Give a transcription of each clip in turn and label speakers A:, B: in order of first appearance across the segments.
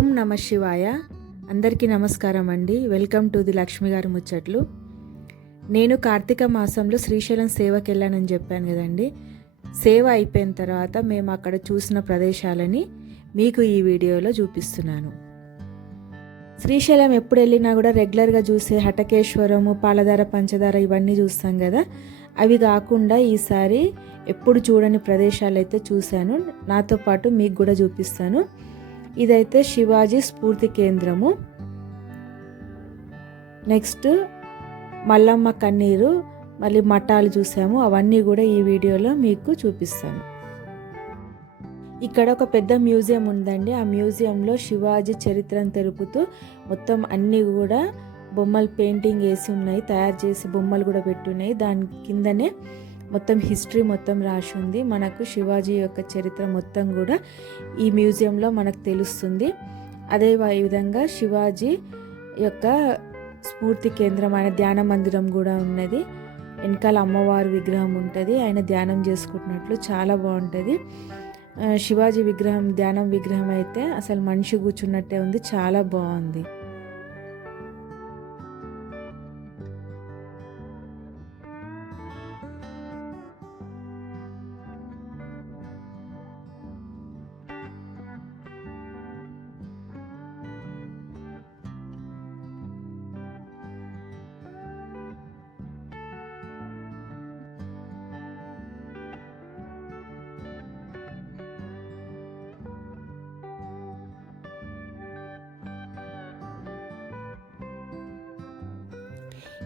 A: ఓం నమ శివాయ. అందరికీ నమస్కారం అండి. వెల్కమ్ టు ది లక్ష్మి గారి ముచ్చట్లు. నేను కార్తీక మాసంలో శ్రీశైలం సేవకి వెళ్ళానని చెప్పాను కదండి. సేవ అయిపోయిన తర్వాత మేము అక్కడ చూసిన ప్రదేశాలని మీకు ఈ వీడియోలో చూపిస్తున్నాను. శ్రీశైలం ఎప్పుడు వెళ్ళినా కూడా రెగ్యులర్గా చూసే హటకేశ్వరము పాలధార పంచదార ఇవన్నీ చూస్తాం కదా. అవి కాకుండా ఈసారి ఎప్పుడు చూడని ప్రదేశాలు అయితే చూశాను. నాతో పాటు మీకు కూడా చూపిస్తాను. ఇదైతే శివాజీ స్ఫూర్తి కేంద్రము. నెక్స్ట్ మల్లమ్మ కన్నీరు మళ్ళీ మఠాలు చూసాము. అవన్నీ కూడా ఈ వీడియోలో మీకు చూపిస్తాను. ఇక్కడ ఒక పెద్ద మ్యూజియం ఉందండి. ఆ మ్యూజియంలో శివాజీ చరిత్రను తెలుపుతూ మొత్తం అన్నీ కూడా బొమ్మలు పెయింటింగ్ వేసి ఉన్నాయి. తయారు చేసి బొమ్మలు కూడా పెట్టున్నాయి దాని కిందనే మొత్తం హిస్టరీ మొత్తం రాసి ఉంది మనకు శివాజీ యొక్క చరిత్ర మొత్తం కూడా ఈ మ్యూజియంలో మనకు తెలుస్తుంది. అదే విధంగా శివాజీ యొక్క స్ఫూర్తి కేంద్రం ఆయన ధ్యాన మందిరం కూడా ఉన్నది. వెనకాల అమ్మవారి విగ్రహం ఉంటుంది. ఆయన ధ్యానం చేసుకుంటున్నట్లు చాలా బాగుంటుంది. శివాజీ విగ్రహం ధ్యానం విగ్రహం అయితే అసలు మనిషి కూర్చున్నట్టే ఉంది. చాలా బాగుంది.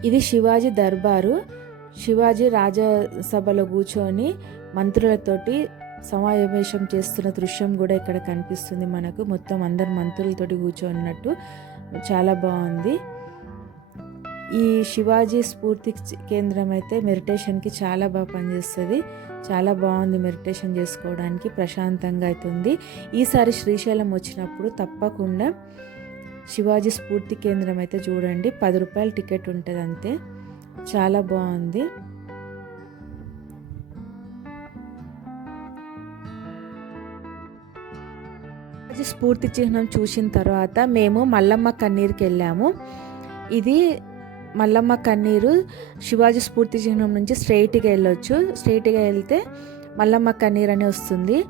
A: ఇది శివాజీ దర్బారు. శివాజీ రాజసభలో కూర్చొని మంత్రులతోటి సమావేశం చేస్తున్న దృశ్యం కూడా ఇక్కడ కనిపిస్తుంది మనకు. మొత్తం అందరు మంత్రులతోటి కూర్చోన్నట్టు చాలా బాగుంది. ఈ శివాజీ స్ఫూర్తి కేంద్రం అయితే మెడిటేషన్కి చాలా బాగా పనిచేస్తుంది. చాలా బాగుంది మెడిటేషన్ చేసుకోవడానికి ప్రశాంతంగా అవుతుంది ఈసారి శ్రీశైలం వచ్చినప్పుడు తప్పకుండా శివాజీ స్ఫూర్తి కేంద్రం అయితే చూడండి. పది రూపాయల టికెట్ ఉంటుంది అంతే. చాలా బాగుంది. శివాజీ స్ఫూర్తి చిహ్నం చూసిన తర్వాత మేము మల్లమ్మ కన్నీరుకి వెళ్ళాము. ఇది మల్లమ్మ కన్నీరు శివాజీ స్ఫూర్తి చిహ్నం నుంచి స్ట్రైట్గా వెళ్ళొచ్చు. స్ట్రైట్గా వెళ్తే మల్లమ్మ కన్నీరు అని వస్తుంది.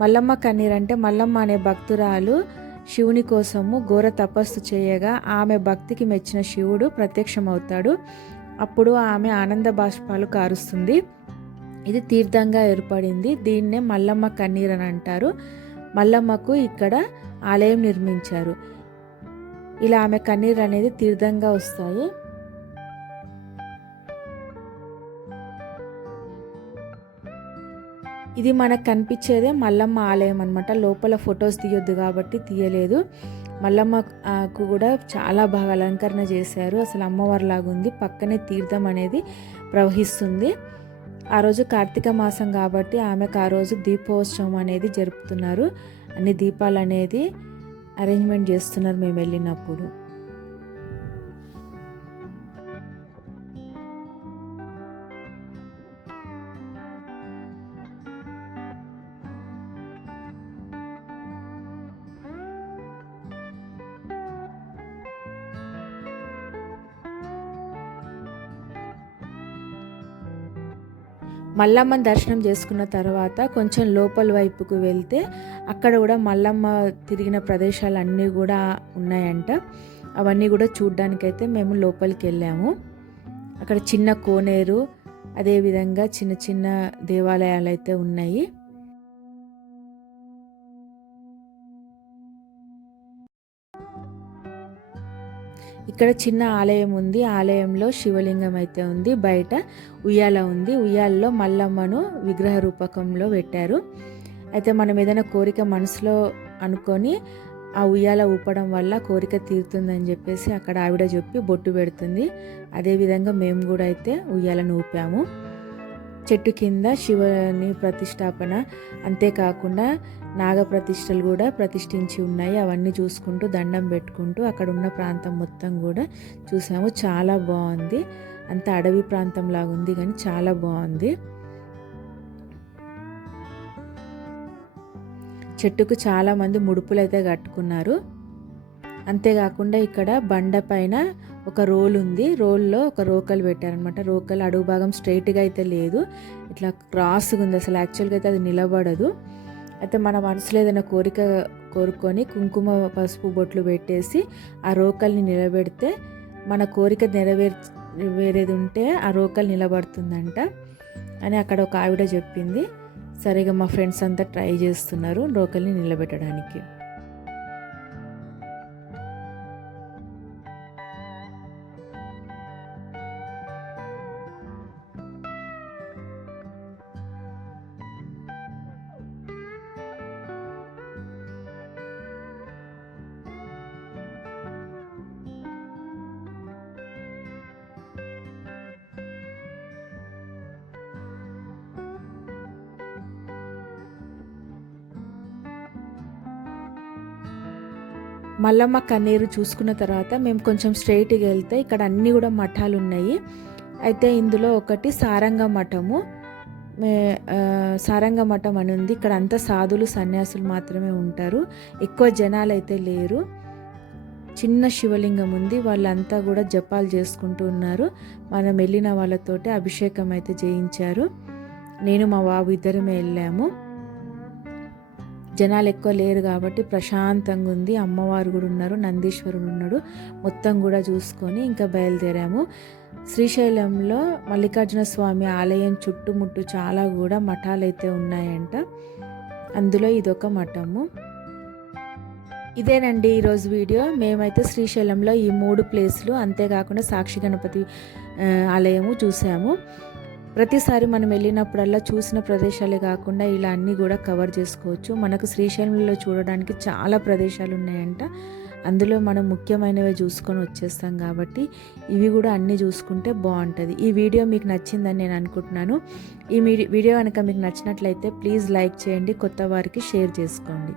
A: మల్లమ్మ కన్నీరు అంటే మల్లమ్మ అనే భక్తురాలు శివుని కోసము ఘోర తపస్సు చేయగా ఆమె భక్తికి మెచ్చిన శివుడు ప్రత్యక్షమవుతాడు. అప్పుడు ఆమె ఆనంద బాష్పాలు కారుస్తుంది. ఇది తీర్థంగా ఏర్పడింది. దీన్నే మల్లమ్మ కన్నీర్ అని అంటారు. మల్లమ్మకు ఇక్కడ ఆలయం నిర్మించారు. ఇలా ఆమె కన్నీరు అనేది తీర్థంగా వస్తాయి. ఇది మనకు కనిపించేదే మల్లమ్మ ఆలయం అనమాట లోపల ఫొటోస్ తీయొద్దు కాబట్టి తీయలేదు. మల్లమ్మకు కూడా చాలా బాగా అలంకరణ చేశారు. అసలు అమ్మవారి లాగా ఉంది. పక్కనే తీర్థం అనేది ప్రవహిస్తుంది. ఆ రోజు కార్తీక మాసం కాబట్టి ఆమెకు ఆ రోజు దీపోత్సవం అనేది జరుపుతున్నారు. అన్ని దీపాలు అనేది అరేంజ్మెంట్ చేస్తున్నారు మేము వెళ్ళినప్పుడు. మల్లమ్మ దర్శనం చేసుకున్న తర్వాత కొంచెం లోపల వైపుకు వెళ్తే అక్కడ కూడా మల్లమ్మ తిరిగిన ప్రదేశాలు అన్నీ కూడా ఉన్నాయంట. అవన్నీ కూడా చూడ్డానికైతే మేము లోపలికి వెళ్ళాము. అక్కడ చిన్న కోనేరు అదేవిధంగా చిన్న చిన్న దేవాలయాలు అయితే ఉన్నాయి. ఇక్కడ చిన్న ఆలయం ఉంది. ఆలయంలో శివలింగం అయితే ఉంది. బయట ఉయ్యాల ఉంది. ఉయ్యాలలో మల్లమ్మను విగ్రహ రూపకంలో పెట్టారు. అయితే మనం ఏదైనా కోరిక మనసులో అనుకొని ఆ ఉయ్యాల ఊపడం వల్ల కోరిక తీరుతుందని చెప్పేసి అక్కడ ఆవిడ చెప్పి బొట్టు పెడుతుంది. అదేవిధంగా మేము కూడా అయితే ఉయ్యాలను ఊపాము. చెట్టు కింద శివుని ప్రతిష్టాపన. అంతేకాకుండా నాగ ప్రతిష్టలు కూడా ప్రతిష్ఠించి ఉన్నాయి. అవన్నీ చూసుకుంటూ దండం పెట్టుకుంటూ అక్కడ ఉన్న ప్రాంతం మొత్తం కూడా చూసాము. చాలా బాగుంది. అంత అడవి ప్రాంతం లాగా ఉంది కానీ చాలా బాగుంది. చెట్టుకు చాలామంది ముడుపులు అయితే కట్టుకున్నారు. అంతేకాకుండా ఇక్కడ బండ పైన ఒక రోల్ ఉంది. రోల్లో ఒక రోకలు పెట్టారనమాట. రోకలు అడుగు భాగం స్ట్రైట్గా అయితే లేదు. ఇట్లా క్రాస్గా ఉంది. అసలు యాక్చువల్గా అయితే అది నిలబడదు. అయితే మన మనసులో ఏదైనా కోరిక కోరుకొని కుంకుమ పసుపు బొట్లు పెట్టేసి ఆ రోకల్ని నిలబెడితే మన కోరిక నెరవేర్ వేరేది ఉంటే ఆ రోకలు నిలబడుతుందంట అని అక్కడ ఒక ఆవిడ చెప్పింది. సరిగా మా ఫ్రెండ్స్ అంతా ట్రై చేస్తున్నారు రోకల్ని నిలబెట్టడానికి. మల్లమ్మ కన్నీరు చూసుకున్న తర్వాత మేము కొంచెం స్ట్రైట్గా వెళ్తే ఇక్కడ అన్నీ కూడా మఠాలు ఉన్నాయి. అయితే ఇందులో ఒకటి సారంగ మఠము. సారంగ మఠం అని ఉంది. ఇక్కడ అంతా సాధులు సన్యాసులు మాత్రమే ఉంటారు. ఎక్కువ జనాలు అయితే లేరు. చిన్న శివలింగం ఉంది. వాళ్ళంతా కూడా జపాలు చేసుకుంటూ ఉన్నారు. మనం వెళ్ళిన వాళ్ళతోటి అభిషేకం అయితే చేయించారు. నేను మా బాబు ఇద్దరమే వెళ్ళాము. జనాలు ఎక్కువ లేరు కాబట్టి ప్రశాంతంగా ఉంది. అమ్మవారు కూడా ఉన్నారు నందీశ్వరుడు ఉన్నాడు. మొత్తం కూడా చూసుకొని ఇంకా బయలుదేరాము. శ్రీశైలంలో మల్లికార్జున స్వామి ఆలయం చుట్టుముట్టు చాలా కూడా మఠాలు అయితే ఉన్నాయంట. అందులో ఇదొక మఠము. ఇదేనండి ఈరోజు వీడియో. మేమైతే శ్రీశైలంలో ఈ మూడు ప్లేసులు అంతేకాకుండా సాక్షి గణపతి ఆలయము చూసాము. ప్రతిసారి మనం వెళ్ళినప్పుడల్లా చూసిన ప్రదేశాలే కాకుండా ఇలా అన్నీ కూడా కవర్ చేసుకోవచ్చు. మనకు శ్రీశైలంలో చూడడానికి చాలా ప్రదేశాలు ఉన్నాయంట. అందులో మనం ముఖ్యమైనవి చూసుకొని వచ్చేస్తాం కాబట్టి ఇవి కూడా అన్నీ చూసుకుంటే బాగుంటుంది. ఈ వీడియో మీకు నచ్చిందని నేను అనుకుంటున్నాను. ఈ వీడియో కనుక మీకు నచ్చినట్లయితే ప్లీజ్ లైక్ చేయండి కొత్త వారికి షేర్ చేసుకోండి.